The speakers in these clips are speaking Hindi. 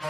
हे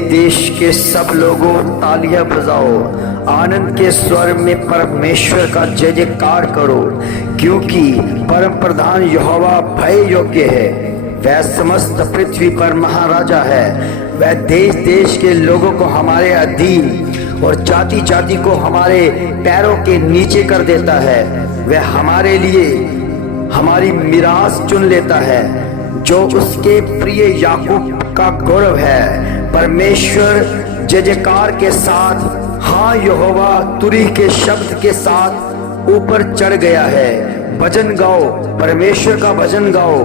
देश के सब लोगों तालियां बजाओ, आनंद के स्वर में परमेश्वर का जय जयकार करो, क्योंकि परम प्रधान यहोवा भय योग्य है। वह समस्त पृथ्वी पर महाराजा है। वह देश देश के लोगों को हमारे अधीन और जाति जाति को हमारे पैरों के नीचे कर देता है। वह हमारे लिए हमारी मिरास चुन लेता है, जो उसके प्रिय याकूब का गौरव है। परमेश्वर जय जयकार के साथ, हाँ यहोवा तुरी के शब्द के साथ ऊपर चढ़ गया है। भजन गाओ, परमेश्वर का भजन गाओ,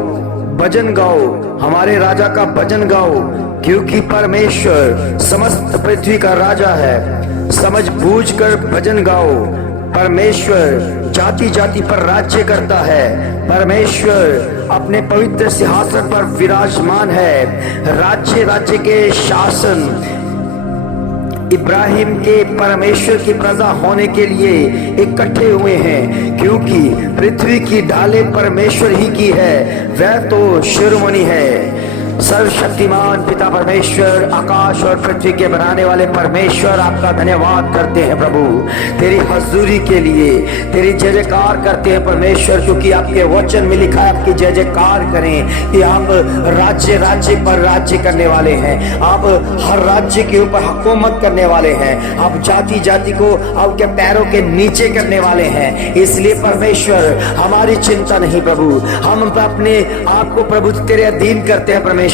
भजन गाओ, हमारे राजा का भजन गाओ, क्योंकि परमेश्वर समस्त पृथ्वी का राजा है। समझ बूझ कर भजन गाओ। परमेश्वर जाति जाति पर राज्य करता है। परमेश्वर अपने पवित्र सिंहासन पर विराजमान है। राज्य राज्य के शासन इब्राहिम के परमेश्वर की प्रजा होने के लिए इकट्ठे हुए हैं, क्योंकि पृथ्वी की ढालें परमेश्वर ही की है। वह तो शिरोमणि है। सर्वशक्तिमान पिता परमेश्वर, आकाश और पृथ्वी के बनाने वाले परमेश्वर, आपका धन्यवाद करते हैं प्रभु, तेरी हजूरी के लिए तेरी जय जयकार करते हैं परमेश्वर, क्योंकि आपके वचन में लिखा है आपकी जय जयकार करें कि आप राज्य राज्य पर राज्य करने वाले हैं। आप हर राज्य के ऊपर हुकूमत करने वाले हैं। आप जाति जाति को आपके पैरों के नीचे करने वाले हैं। इसलिए परमेश्वर हमारी चिंता नहीं प्रभु, हम अपने आप को प्रभु तेरे अधीन करते हैं। परमेश्वर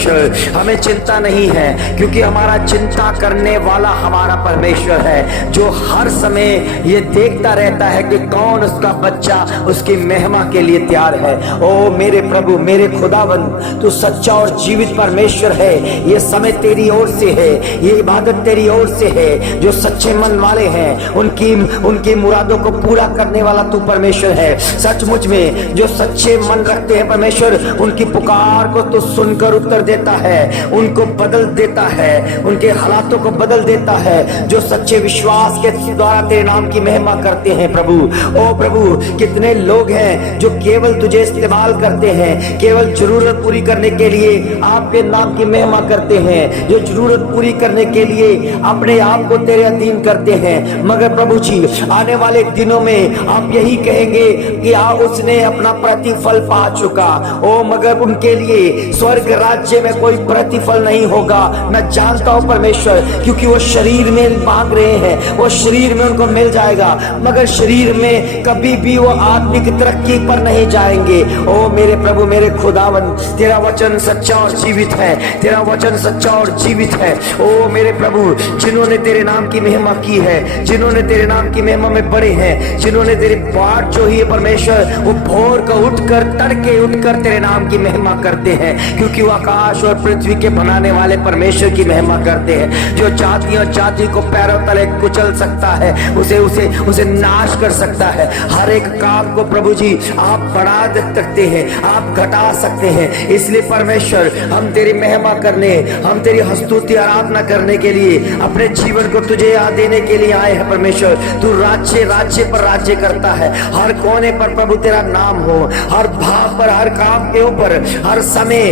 हमें चिंता नहीं है, क्योंकि हमारा चिंता करने वाला हमारा परमेश्वर है, जो हर समय ये देखता रहता है कि कौन उसका बच्चा उसकी महिमा के लिए तैयार है। ओ मेरे प्रभु, मेरे खुदावंद, तू सच्चा और जीवित परमेश्वर है। ये समय तेरी ओर से है, ये इबादत तेरी ओर से है। जो सच्चे मन वाले हैं उनकी मुरादों को पूरा करने वाला तू परमेश्वर है। सचमुच में जो सच्चे मन रखते हैं परमेश्वर, उनकी पुकार को तू सुनकर उत्तर देता है, उनको बदल देता है, उनके हालातों को बदल देता है। जो सच्चे विश्वास के द्वारा तेरे नाम की महिमा करते हैं प्रभु। ओ प्रभु, कितने लोग हैं जो केवल तुझे इस्तेमाल करते हैं, केवल जरूरत पूरी करने के लिए आपके नाम की महिमा करते हैं, जो जरूरत पूरी करने के लिए अपने आप को तेरे अधीन करते हैं। मगर प्रभु जी, आने वाले दिनों में आप यही कहेंगे कि उसने अपना प्रतिफल पा चुका। ओ मगर उनके लिए स्वर्ग राज्य में कोई प्रतिफल नहीं होगा। मैं जानता हूं परमेश्वर, क्योंकि वो शरीर में मांग रहे हैं, वो शरीर में उनको मिल जाएगा, मगर शरीर में कभी भी वो आत्मिक तरक्की पर नहीं जाएंगे। ओ मेरे प्रभु, मेरे खुदावन, तेरा वचन सच्चा और जीवित है, तेरा वचन सच्चा और जीवित है। ओ मेरे प्रभु, जिन्होंने तेरे नाम की महिमा की है, जिन्होंने तेरे नाम की महिमा में बड़े हैं, जिन्होंने तेरी बाट जो ही परमेश्वर, वो भोर को उठकर, तड़के उठकर तेरे नाम की महिमा करते हैं, क्योंकि वो आकाश और पृथ्वी के बनाने करने वाले परमेश्वर की महिमा करते हैं। जो जाति और जाति को पैरों तले कुचल सकता है, उसे उसे उसे नाश कर सकता है। हर एक काम को प्रभु जी आप बढ़ा सकते हैं, आप घटा सकते हैं। इसलिए परमेश्वर, हम तेरी महिमा करने, हम तेरी स्तुति आराधना करने के लिए अपने जीवन को तुझे याद देने के लिए आए हैं। परमेश्वर, तू राज्य राज्य पर राज्य करता है। हर कोने पर प्रभु तेरा नाम हो, हर भाव पर, हर काम के ऊपर, हर समय,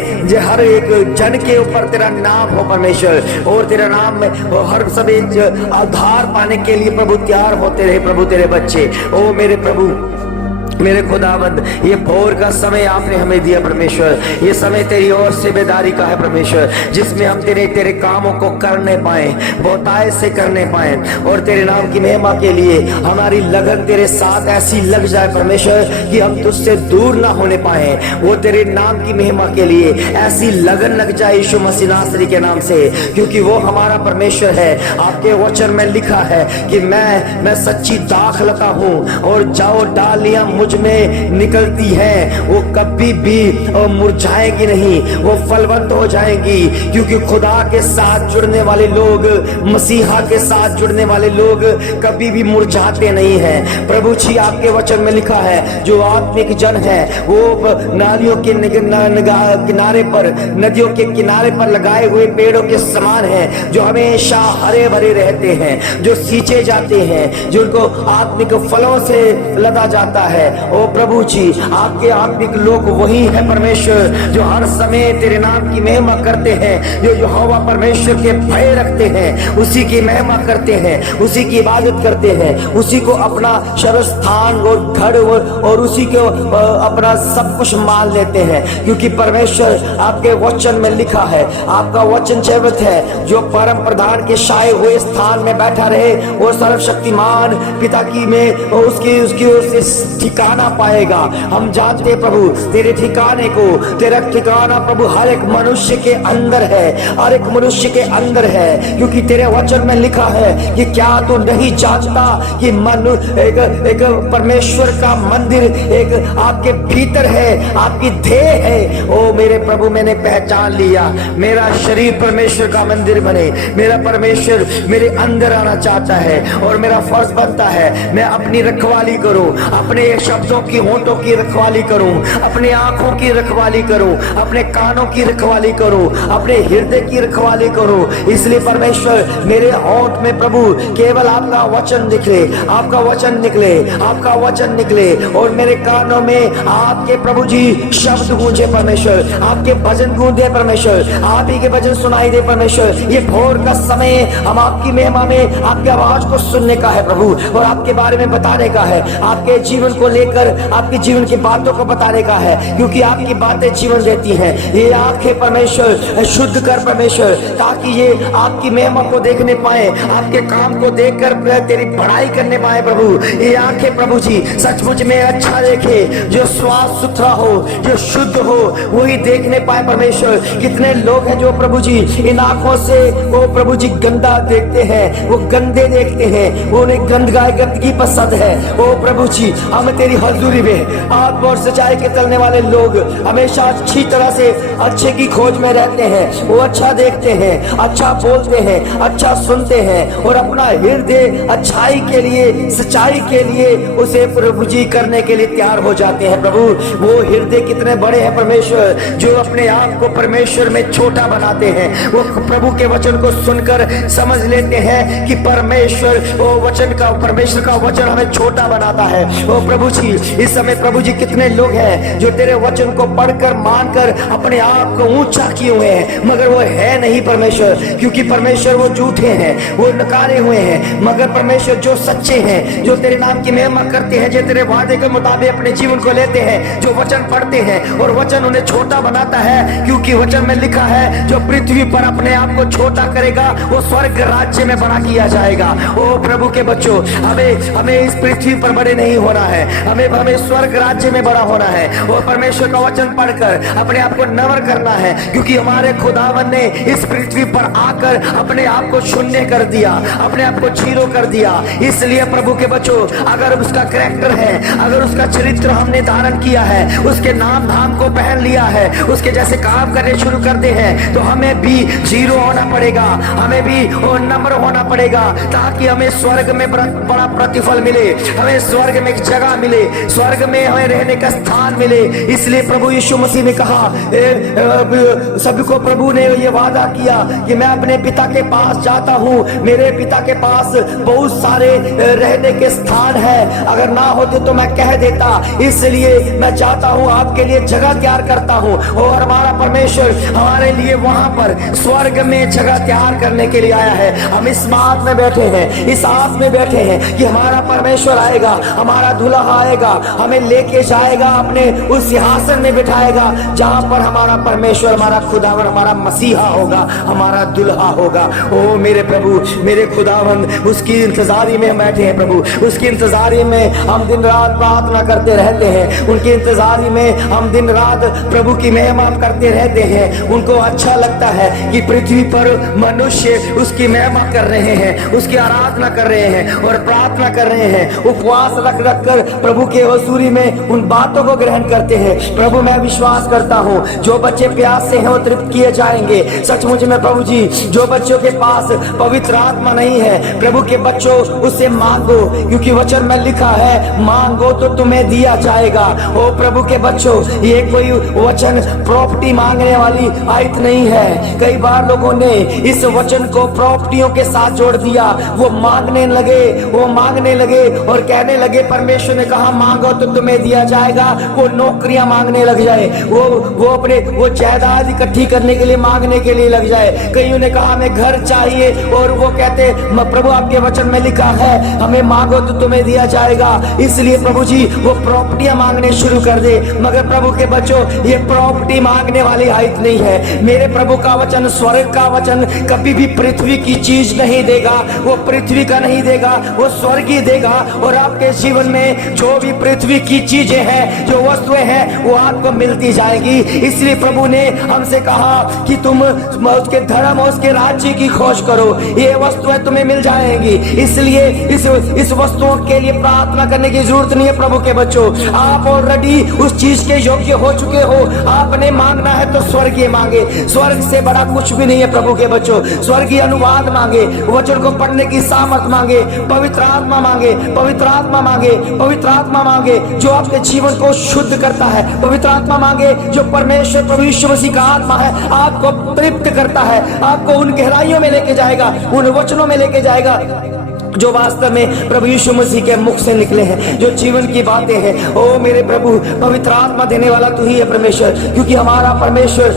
हर एक जन के ऊपर तेरा नाम हो परमेश्वर। और तेरा नाम में हर समय आधार पाने के लिए प्रभु तैयार होते रहे प्रभु तेरे बच्चे। ओ मेरे प्रभु, मेरे खुदावंद, ये भोर का समय आपने हमें दिया परमेश्वर। ये समय तेरी ओर से बेदारी का है परमेश्वर, जिसमें हम तेरे कामों को करने पाए, बहुतायत से करने पाए, और तेरे नाम की महिमा के लिए हमारी लगन तेरे साथ ऐसी लग जाए परमेश्वर कि हम तुझसे दूर ना होने पाए। वो तेरे नाम की महिमा के लिए ऐसी लगन लग जाए यीशु मसीह नासरी के नाम से, क्योंकि वो हमारा परमेश्वर है। आपके वचन में लिखा है कि मैं सच्ची दाखलता हूँ, और जाओ डालियां मुझ में निकलती हैं, वो कभी भी मुरझाएगी नहीं, वो फलवंत हो जाएंगी। क्योंकि खुदा के साथ जुड़ने वाले लोग, मसीहा के साथ जुड़ने वाले लोग कभी भी मुरझाते नहीं हैं। प्रभु जी, आपके वचन में लिखा है, जो आत्मिक जन है वो नालियों के किनारे पर, नदियों के किनारे पर लगाए हुए पेड़ों के समान है, जो हमेशा हरे भरे रहते हैं, जो सींचे जाते हैं, जिनको आत्मिक फलों से लदा जाता है। ओ प्रभु जी, आपके आत्मिक लोग वही है परमेश्वर, जो हर समय तेरे नाम की महिमा करते हैं, जो यहोवा परमेश्वर के भय रखते हैं, उसी की महिमा करते हैं, उसी की इबादत करते हैं, उसी को अपना शरणस्थान और घर और उसी को अपना सब कुछ मान लेते हैं। क्योंकि परमेश्वर, आपके वचन में लिखा है, आपका वचन जीवित है, जो परम प्रधान के छाए हुए स्थान में बैठा रहे, वो सर्वशक्तिमान पिता की में उसकी ठिकाना पाएगा। हम जानते प्रभु तेरे ठिकाने को, तेरा ठिकाना प्रभु हर एक मनुष्य के अंदर है, हर एक मनुष्य के अंदर है। क्योंकि तेरे वचन में लिखा है कि क्या तू नहीं जानता कि एक परमेश्वर का मंदिर एक आपके भीतर है, आपकी देह है। ओ मेरे प्रभु, मैंने पहचान लिया, मेरा शरीर परमेश्वर का मंदिर बने। मेरा परमेश्वर मेरे अंदर आना चाहता है, और मेरा फर्ज बनता है मैं अपनी रखवाली करूं, अपने शब्दों की, होंठों की रखवाली करूं, अपने आंखों की रखवाली करूं, अपने कानों की रखवाली करूं, अपने हृदय की रखवाली करूं। इसलिए परमेश्वर, मेरे होंठ में प्रभु केवल आपका वचन निकले, आपका वचन निकले, आपका वचन निकले, और मेरे कानों में आपके प्रभु जी शब्द गूंजे परमेश्वर, आपके भजन गूंजे परमेश्वर, आप ही के भजन सुनाई दे परमेश्वर। ये भोर का समय हम आपकी महिमा में आपकी आवाज को सुनने का है प्रभु, और आपके बारे में बताने का है, आपके जीवन को लेकर आपके जीवन की बातों को बताने का है। क्योंकि आपकी बातें जीवन देती हैं। ये आंखें परमेश्वर शुद्ध कर परमेश्वर, ताकि ये आपकी महिमा को देखने पाए, आपके काम को देखकर तेरी बड़ाई करने पाए प्रभु। ये आंखें प्रभु जी सचमुच में अच्छा देखे, जो स्वास्थ्य सुथरा हो, जो शुद्ध हो, वही देखने पाए परमेश्वर। कितने लोग हैं जो प्रभु जी इन आंखों से वो प्रभु जी गंदा देखते हैं, वो गंदे देखते हैं, वो उन्हें गंदगी पसंद है। ओ प्रभु जी, हम तेरी हजूरी में आग और सच्चाई के चलने वाले लोग हमेशा अच्छी तरह से अच्छे की खोज में रहते हैं। वो अच्छा देखते हैं, अच्छा बोलते हैं, अच्छा सुनते हैं, और अपना हृदय अच्छाई के लिए, सच्चाई के लिए उसे प्रभु जी करने के लिए तैयार हो जाते हैं प्रभु। वो हृदय कितने बड़े हैं परमेश्वर, जो अपने आप को परमेश्वर में छोटा बनाते हैं। वो प्रभु के वचन को सुनकर समझ लेते हैं कि परमेश्वर वो वचन का, परमेश्वर का वचन हमें छोटा बनाता है। ओ प्रभु जी, इस समय प्रभु जी कितने लोग हैं जो तेरे वचन को पढ़कर, मानकर अपने आप को ऊंचा किए हुए हैं, मगर वो है नहीं परमेश्वर। क्योंकि परमेश्वर वो झूठे हैं, वो नकारे हुए हैं। मगर परमेश्वर जो सच्चे हैं, जो तेरे नाम की महिमा करते हैं, जो तेरे वादे के मुताबिक अपने जीवन को लेते हैं, जो वचन पढ़ते हैं और वचन उन्हें छोटा बनाता है। क्योंकि वचन में लिखा है, जो पृथ्वी पर अपने आप को छोटा करेगा वो स्वर्ग राज्य में बड़ा किया जाएगा। ओ प्रभु के बच्चों, हमें इस पृथ्वी पर बड़े नहीं होना है, हमें हमें स्वर्ग राज्य में बड़ा होना है और परमेश्वर का वचन पढ़कर अपने आप को नम्र करना है, क्योंकि हमारे खुदावन ने इस पृथ्वी पर आकर अपने आप को शून्य कर दिया, अपने आप को जीरो कर दिया। इसलिए प्रभु के बच्चों, अगर उसका कैरेक्टर है, अगर उसका चरित्र हमने धारण किया है, उसके नाम धाम को पहन लिया है, उसके जैसे काम करने शुरू करते हैं, तो हमें भी जीरो होना पड़ेगा, हमें भी नम्र होना पड़ेगा, ताकि हमें स्वर्ग में बड़ा प्रतिफल मिले, हमें स्वर्ग में एक जगह मिले, स्वर्ग में हमें रहने का स्थान मिले। इसलिए प्रभु यीशु मसीह ने कहा, सभी को प्रभु ने ये वादा किया कि मैं अपने पिता के पास जाता हूँ, मेरे पिता के पास बहुत सारे रहने के स्थान है, अगर ना होते तो मैं कह देता, इसलिए मैं जाता हूँ, आपके लिए जगह तैयार करता हूँ। और हमारा परमेश्वर हमारे लिए वहां पर स्वर्ग में जगह तैयार करने के लिए आया है। हम इस बात में बैठे हैं, इस आस में बैठे हैं कि हमारा परमेश्वर आएगा, हमारा दूल्हा आएगा, हमें लेके जाएगा, अपने उस सिंहासन में बिठाएगा जहां पर हमारा परमेश्वर, हमारा खुदावन, हमारा मसीहा होगा, हमारा दूल्हा होगा। ओ मेरे प्रभु, मेरे खुदावन, उसकी इंतजारी में हम बैठे हैं प्रभु, उसकी इंतजारी में हम दिन रात प्रार्थना करते रहते हैं, उनकी इंतजारी में हम दिन रात प्रभु की महिमा करते रहते हैं। उनको अच्छा लगता है कि पृथ्वी पर मनुष्य उसकी महिमा कर रहे हैं, उसकी आराधना कर रहे हैं और प्रार्थना कर रहे हैं, उपवास रख रख कर प्रभु के हजूरी में उन बातों को ग्रहण करते हैं। प्रभु मैं विश्वास करता हूँ, जो बच्चे प्यास से हैं वो तृप्त किए जाएंगे। सचमुच में प्रभु जी, जो बच्चों के पास पवित्र आत्मा नहीं है, प्रभु के बच्चों उससे मांगो, क्योंकि वचन में लिखा है, मांगो तो तुम्हें दिया जाएगा। ओ प्रभु के बच्चों, ये कोई वचन प्रॉपर्टी मांगने वाली आयत नहीं है। कई बार लोगों ने इस वचन को प्रॉपर्टियों के साथ जोड़ दिया, वो मांगने लगे और कहने लगे, परमेश्वर ने कहा मांगो तो तुम्हें दिया जाएगा। वो नौकरियां मांगने लग जाए, वो अपने वो जायदाद इकट्ठी करने के लिए मांगने के लिए लग जाए। कईयों ने कहा हमें घर चाहिए, और वो कहते प्रभु आपके वचन में लिखा है हमें मांगो तो तुम्हें दिया जाएगा। इसलिए प्रभु जी वो प्रॉपर्टियां मांगने शुरू कर दे। मगर प्रभु के बच्चों, ये प्रॉपर्टी मांगने वाली आयत नहीं है। मेरे प्रभु का वचन, स्वर्ग का वचन कभी भी पृथ्वी की चीज नहीं देगा, वो पृथ्वी का नहीं देगा, वो स्वर्गीय देगा। और आपके जीवन में जो भी पृथ्वी की चीजें हैं, जो वस्तुएं हैं, वो आपको मिलती जाएगी। इसलिए प्रभु ने हमसे कहा कि तुम उसके धर्म और उसके राज्य की खोज करो, ये वस्तुएं तुम्हें मिल जाएंगी। इसलिए इस वस्तुओं के लिए प्रार्थना करने की जरूरत नहीं है। प्रभु के बच्चों, आप ऑलरेडी उस चीज के योग्य हो चुके हो। आपने मांगना है तो स्वर्गीय मांगे, स्वर्ग से बड़ा कुछ भी नहीं है। प्रभु के बच्चों, स्वर्गीय अनुवाद मांगे, वचन को पढ़ने की सामर्थ मांगे, पवित्र आत्मा मांगे, पवित्र आत्मा मांगे, पवित्र आत्मा मांगे जो आपके जीवन को शुद्ध करता है, पवित्र आत्मा मांगे जो परमेश्वर प्रभु यीशु मसीह का आत्मा है, आपको तृप्त करता है, आपको उन गहराइयों में लेके जाएगा, उन वचनों में लेके जाएगा जो वास्तव में प्रभु यीशु मसीह के मुख से निकले हैं, जो जीवन की बातें हैं। ओ मेरे प्रभु, पवित्र आत्मा देने वाला तू ही है परमेश्वर, क्योंकि हमारा परमेश्वर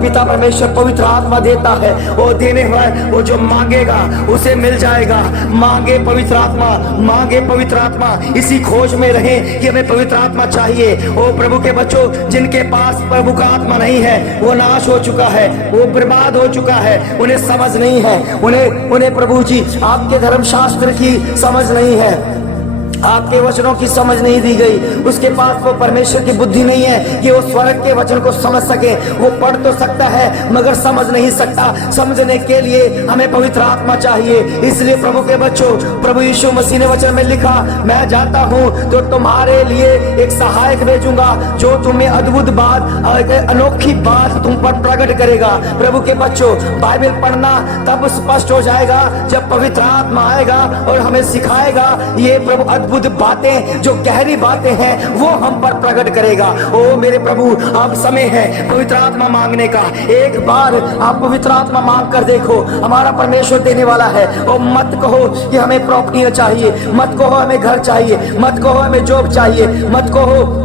पिता परमेश्वर पवित्र आत्मा देता है। वो देने वाला, वो जो मांगेगा उसे मिल जाएगा। मांगे पवित्र आत्मा, मांगे पवित्र आत्मा। इसी खोज में रहे कि हमें पवित्र आत्मा चाहिए। ओ प्रभु के बच्चों, जिनके पास प्रभु का आत्मा नहीं है, वो नाश हो चुका है, वो बर्बाद हो चुका है, उन्हें समझ नहीं है, उन्हें प्रभु जी आपके धर्म शास्त्र की समझ नहीं है, आपके वचनों की समझ नहीं दी गई। उसके पास वो परमेश्वर की बुद्धि नहीं है कि वो स्वर्ग के वचन को समझ सके। वो पढ़ तो सकता है मगर समझ नहीं सकता। समझने के लिए हमें पवित्र आत्मा चाहिए। इसलिए प्रभु के बच्चों, प्रभु यीशु मसीह ने वचन में लिखा, मैं जाता हूँ तो तुम्हारे लिए एक सहायक भेजूंगा जो तुम्हें अद्भुत बात, अनोखी बात तुम पर प्रकट करेगा। प्रभु के बच्चों, बाइबल पढ़ना तब स्पष्ट हो जाएगा जब पवित्र आत्मा आएगा और हमें सिखाएगा। ये प्रभु अद्भुत बातें, जो गहरी बातें हैं, वो हम पर प्रकट करेगा। ओ मेरे प्रभु, अब समय है पवित्र आत्मा मांगने का। एक बार आप पवित्र आत्मा मांग कर देखो, हमारा परमेश्वर देने वाला है। और मत कहो कि हमें प्रॉपर्टियां चाहिए, मत कहो हमें घर चाहिए, मत कहो हमें जॉब चाहिए, मत कहो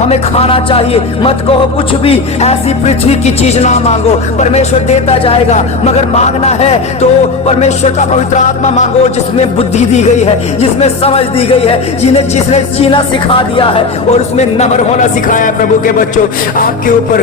हमें खाना चाहिए, मत कहो कुछ भी ऐसी पृथ्वी की चीज ना मांगो। परमेश्वर देता जाएगा, मगर मांगना है तो परमेश्वर का पवित्र आत्मा मांगो, जिसमें बुद्धि दी गई है, जिसमें समझ दी गई है, जिसने जीना सिखा दिया है और उसमें नम्र होना सिखाया है। प्रभु के बच्चों, आपके ऊपर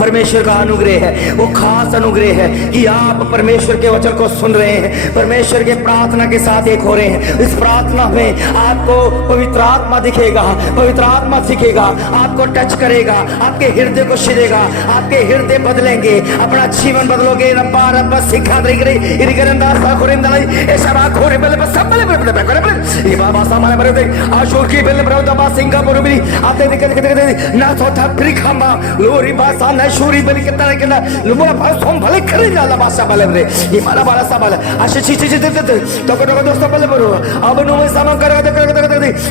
परमेश्वर का अनुग्रह है, वो खास अनुग्रह है कि आप परमेश्वर के वचन को सुन रहे हैं, परमेश्वर के प्रार्थना के साथ एक हो रहे हैं। इस प्रार्थना में आपको पवित्र आत्मा दिखेगा, पवित्र आत्मा सिखेगा, आपको टच करेगा, आपके हृदय को छिदेगा, आपके हृदय बदलेंगे, अपना जीवन बदलोगे। रब्बा रब्बा सिखा देंगे इरिगरंदा साखोरिंदा ऐसा खोरे बल बस सब बल बल ये बाबा सामान बरे दे आशोर की बल बरो दबा सिंगापुर भी आते दिक्कत ना सोता प्रिखमा लोरी बासा ना शूरी बल के तरह के ना लुबा भाई सोम भले खरीद जाला बासा बल रे ये मारा बाला सा बल आशे ची ची ची तो को दोस्तों बल बरो अब नो में सामान कर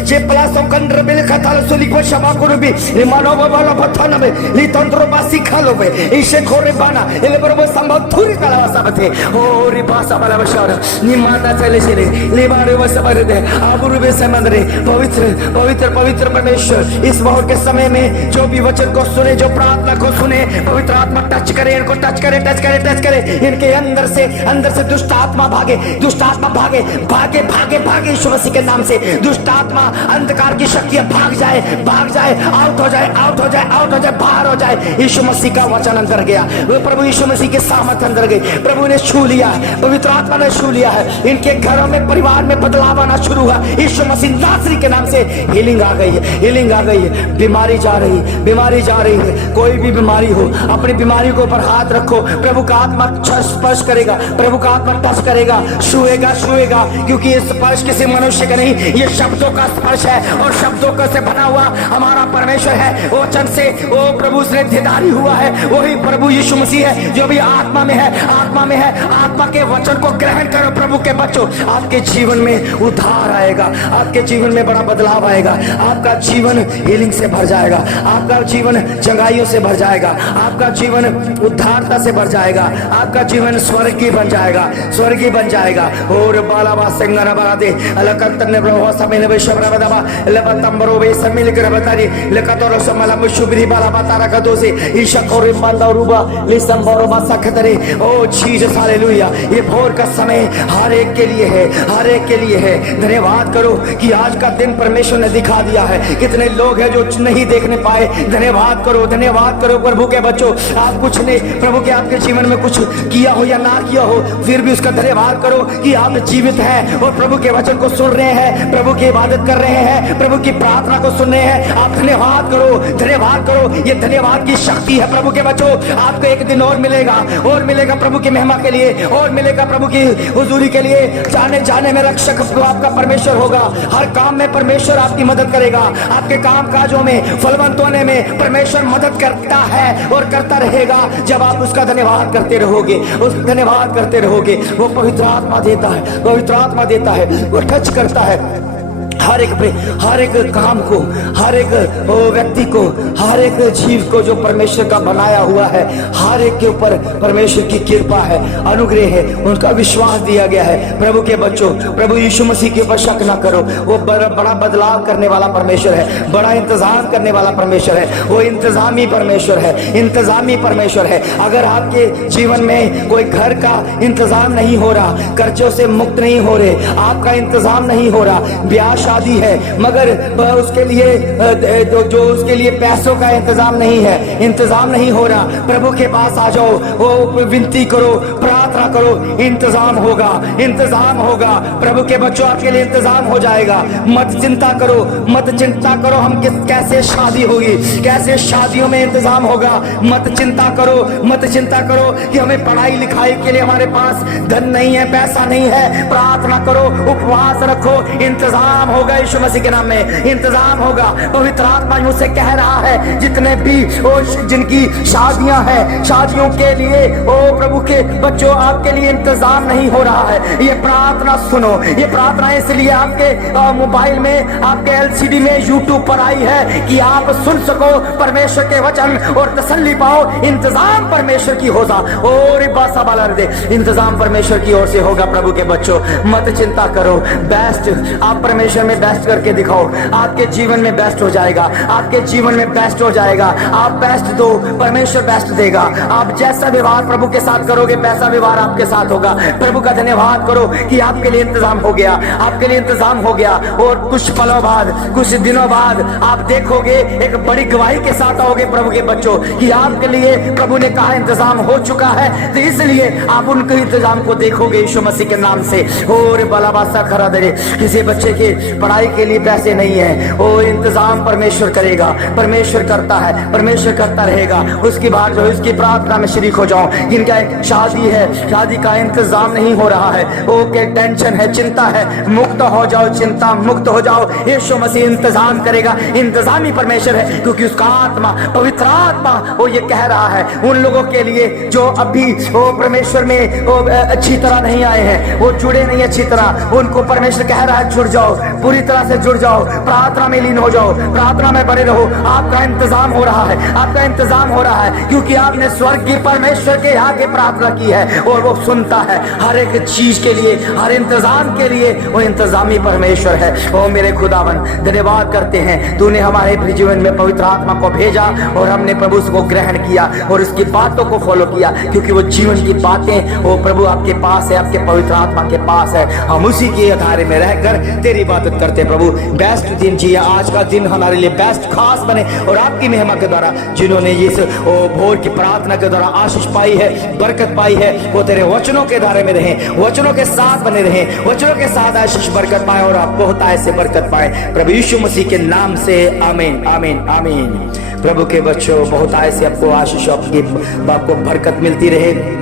जे प्लास कंद्र बिल खताल सुलिक शबा को भी ये मानो बाला पथन में ली तंत्र बासी खालो पे इसे खोरे बाना इले बरो संभव थुरी काला बासा बते ओ री बासा बल बशार निमाता चले चले ले बारे बासा बरे दे आबुरु बे समंदरे पवित्र पवित्र पवित्र परमेश्वर इस वक्त के समय में जो भी वचन को सुने, जो प्रार्थना को सुने, पवित्र आत्मा टच करे, इनको टच करे, टच करे, टच करे, इनके अंदर से दुष्ट आत्मा भागे, दुष्ट आत्मा भागे, भागे भागे भागे यीशु मसीह के नाम से दुष्ट आत्मा, अंधकार की शक्तियां भाग जाए, भाग जाए, आउट हो जाए, आउट हो जाए, आउट हो जाए, बाहर हो जाए। यीशु मसीह का वचन अंदर गया, वो प्रभु यीशु मसीह के सामर्थ अंदर गई, प्रभु ने छू लिया है, पवित्र आत्मा ने छू लिया है, इनके घरों में परिवार में बदलाव आना शुरू हुआ। यीशु मसीह नासरी के नाम से हीलिंग आ गई है, हीलिंग आ गई है, बीमारी जा रही, बीमारी जा रही है। कोई भी बीमारी हो, अपनी बीमारी को ऊपर हाथ रखो, प्रभु का आत्मा स्पर्श करेगा, प्रभु का आत्मा टच करेगा, छुएगा, छुएगा, क्योंकि ये स्पर्श किसी मनुष्य का नहीं, ये शब्दों का स्पर्श है, और शब्दों का से बना हुआ हमारा परमेश्वर है। वचन से वो प्रभु से दीदारी हुआ है, वही प्रभु यीशु मसीह है जो भी आत्मा में है, आत्मा में है। आत्मा के वचन को ग्रहण करो प्रभु के बच्चों, आपके जीवन में उद्धार आएगा, आपके जीवन में बड़ा बदलाव आएगा, आपका जीवन हीलिंग से भर जाएगा, आपका जीवन चंगाइयों से भर जाएगा, आपका जीवन उद्धारता से भर जाएगा, आपका जीवन स्वर्गीय बन जाएगा, स्वर्गीय बन जाएगा। और बालाबा सिंगरा बादे अलकतन ब्रह्म समय ने शबरा बदबा लबतंबरो वे समिल कर बतारी लकतरो समला मुशुबरी बालाबा तारा कदोसे ईशा कोरे मंदरुबा लिसंबरो मासखतरे। ओ जीसस हालेलुया। ये भोर का समय हर एक के लिए है, हर एक के लिए है। धन्यवाद करो कि आज का दिन परमेश्वर ने दिखा दिया है। कितने लोग हैं जो नहीं देखने पाए, धन्यवाद करो, धन्यवाद करो प्रभु के बच्चों। आप कुछ ने प्रभु के आपके जीवन में कुछ किया हो या ना किया हो, फिर भी उसका धन्यवाद करो कि आप जीवित हैं और प्रभु के वचन को सुन रहे हैं, प्रभु की इबादत कर रहे हैं, प्रभु की प्रार्थना को सुन रहे हैं। आप धन्यवाद करो, धन्यवाद करो। ये धन्यवाद की शक्ति है प्रभु के बच्चों। आपको एक दिन और मिलेगा, और मिलेगा प्रभु की महिमा के लिए, और मिलेगा प्रभु की हुजूरी के लिए। जाने जाने में रक्षक आपका परमेश्वर होगा, हर काम में परमेश्वर आपकी मदद करेगा, आपके काम काजों में फलवंत होने में परमेश्वर मदद करता है और करता रहेगा। जब आप उसका धन्यवाद करते रहोगे, उसका धन्यवाद करते रहोगे, वो पवित्र आत्मा देता है, पवित्र आत्मा देता है, वो टच करता है हर एक काम को, हर एक व्यक्ति को, हर एक जीव को जो परमेश्वर का बनाया हुआ है, हर एक के ऊपर परमेश्वर की कृपा है, अनुग्रह है, उनका विश्वास दिया गया है। प्रभु के बच्चों, प्रभु यीशु मसीह के ऊपर शक ना करो। वो बड़ा बदलाव करने वाला परमेश्वर है, बड़ा इंतजाम करने वाला परमेश्वर है, वो इंतजामी परमेश्वर है, इंतजामी परमेश्वर है। अगर आपके जीवन में कोई घर का इंतजाम नहीं हो रहा, कर्जों से मुक्त नहीं हो रहे, आपका इंतजाम नहीं हो रहा, ब्याह शादी है मगर उसके लिए जो उसके लिए पैसों का इंतजाम नहीं है, इंतजाम नहीं हो रहा, प्रभु के पास आ जाओ, वो विनती करो, प्रार्थना करो, इंतजाम होगा, इंतजाम होगा। प्रभु के बच्चों, आपके लिए इंतजाम हो जाएगा। मत चिंता करो, मत चिंता करो हम कैसे शादी होगी, कैसे शादियों में इंतजाम होगा। मत चिंता करो, मत चिंता करो कि हमें पढ़ाई लिखाई के लिए हमारे पास धन नहीं है, पैसा नहीं है। प्रार्थना करो, उपवास रखो, इंतजाम होगा यीशु मसीह के नाम में, इंतजाम होगा। पवित्र आत्मा मुझसे कह रहा है, जितने भी जिनकी शादियां हैं, शादियों के लिए ओ प्रभु के बच्चों, आपके लिए इंतजाम नहीं हो रहा है। ये प्रार्थना सुनो, ये प्रार्थना इसलिए आपके मोबाइल में, आपके एलसीडी में, यूट्यूब पर आई है कि आप सुन सको परमेश्वर के वचन और तसल्ली पाओ। इंतजाम परमेश्वर की होगा, और इंतजाम परमेश्वर की ओर से होगा। प्रभु के बच्चों, मत चिंता करो, बेस्ट आप परमेश्वर में बेस्ट करके दिखाओ, आपके जीवन में बेस्ट हो जाएगा, आपके जीवन में बेस्ट हो जाएगा। आप बेस्ट दो, परमेश्वर बेस्ट देगा। आप जैसा व्यवहार प्रभु के साथ करोगे वैसा व्यवहार आपके साथ होगा। प्रभु का धन्यवाद करो कि आपके लिए इंतजाम हो गया, आपके लिए इंतजाम हो गया। और कुछ पलों बाद, कुछ दिनों बाद आप देखोगे, एक बड़ी गवाही के साथ आओगे प्रभु के बच्चों कि आपके लिए प्रभु ने कहा इंतजाम हो चुका है। तो इसलिए आप उनके इंतजाम को देखोगे यीशु मसीह के नाम से। और बलाबासा खरा दे, किसी बच्चे के पढ़ाई के लिए पैसे नहीं है, वो इंतजाम परमेश्वर करेगा, परमेश्वर करता है, परमेश्वर करता रहेगा। उसकी बात जो है, उसकी प्रार्थना में शरीक हो जाओ। जिनका एक शादी है, शादी का इंतजाम नहीं हो रहा है, वो के टेंशन है, चिंता है, मुक्त हो जाओ, चिंता मुक्त हो जाओ। यीशु मसीह इंतजाम करेगा। इंतजामी परमेश्वर है, क्योंकि उसका आत्मा, पवित्र आत्मा वो ये कह रहा है उन लोगों के लिए जो अभी वो परमेश्वर में वो अच्छी तरह नहीं आए हैं, वो जुड़े नहीं अच्छी तरह, उनको परमेश्वर कह रहा है जुड़ जाओ, पूरी तरह से जुड़ जाओ, प्रार्थना में लीन हो जाओ, प्रार्थना में बने रहो। आपका इंतजाम हो रहा है, आपका इंतजाम हो रहा है, क्योंकि आपने स्वर्ग की परमेश्वर के यहाँ के प्रार्थना की है और वो सुनता है हर एक चीज के लिए, हर इंतजाम के लिए वो इंतजामी परमेश्वर है। ओ मेरे खुदावन, धन्यवाद करते हैं, तूने हमारे जीवन में पवित्र आत्मा को भेजा और हमने प्रभु उसको ग्रहण किया और उसकी बातों को फॉलो किया, क्योंकि वो जीवन की बातें वो प्रभु आपके पास है, आपके पवित्र आत्मा के पास है। हम उसी के आधार में रहकर तेरी इबादत करते हैं। प्रभु बेस्ट दिन जिए, आज का दिन हमारे लिए बेस्ट खास बने और आपकी महिमा के द्वारा जिन्होंने इस भोर की प्रार्थना के द्वारा आशीष पाई है, बरकत पाई है, वो तेरे वचनों के धारे में रहे, वचनों के साथ बने रहे, वचनों के साथ आशीष बरकत पाए और आप बहुत ऐसे बरकत पाए प्रभु यीशु मसीह के नाम से। आमीन, आमीन, आमीन। प्रभु के बच्चों, बहुत ऐसे आपको आशीष, आपको बरकत मिलती रहे।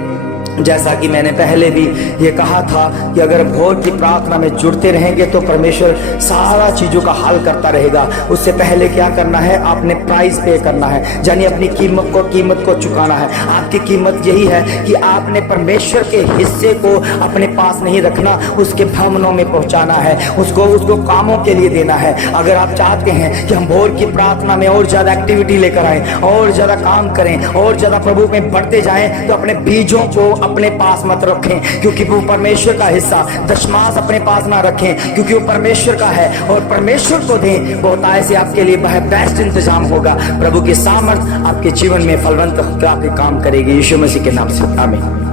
जैसा कि मैंने पहले भी ये कहा था कि अगर भोर की प्रार्थना में जुड़ते रहेंगे तो परमेश्वर सारा चीजों का हल करता रहेगा। उससे पहले क्या करना है, आपने प्राइस पे करना है, यानी अपनी कीमत को चुकाना है। आपकी कीमत यही है कि आपने परमेश्वर के हिस्से को अपने पास नहीं रखना, उसके भवनों में पहुंचाना है, उसको कामों के लिए देना है। अगर आप चाहते हैं कि हम भोर की प्रार्थना में और ज्यादा एक्टिविटी लेकर आए, और ज्यादा काम करें, और ज्यादा प्रभु में बढ़ते जाएं, तो अपने बीजों को अपने पास मत रखें, क्योंकि वो परमेश्वर का हिस्सा, दशमांश अपने पास ना रखें, क्योंकि वो परमेश्वर का है और परमेश्वर को दें। बहुत ऐसे आपके लिए बेस्ट इंतजाम होगा। प्रभु की सामर्थ आपके जीवन में फलवंत होकर आपके काम करेगी। यीशु मसीह के नाम से आमीन।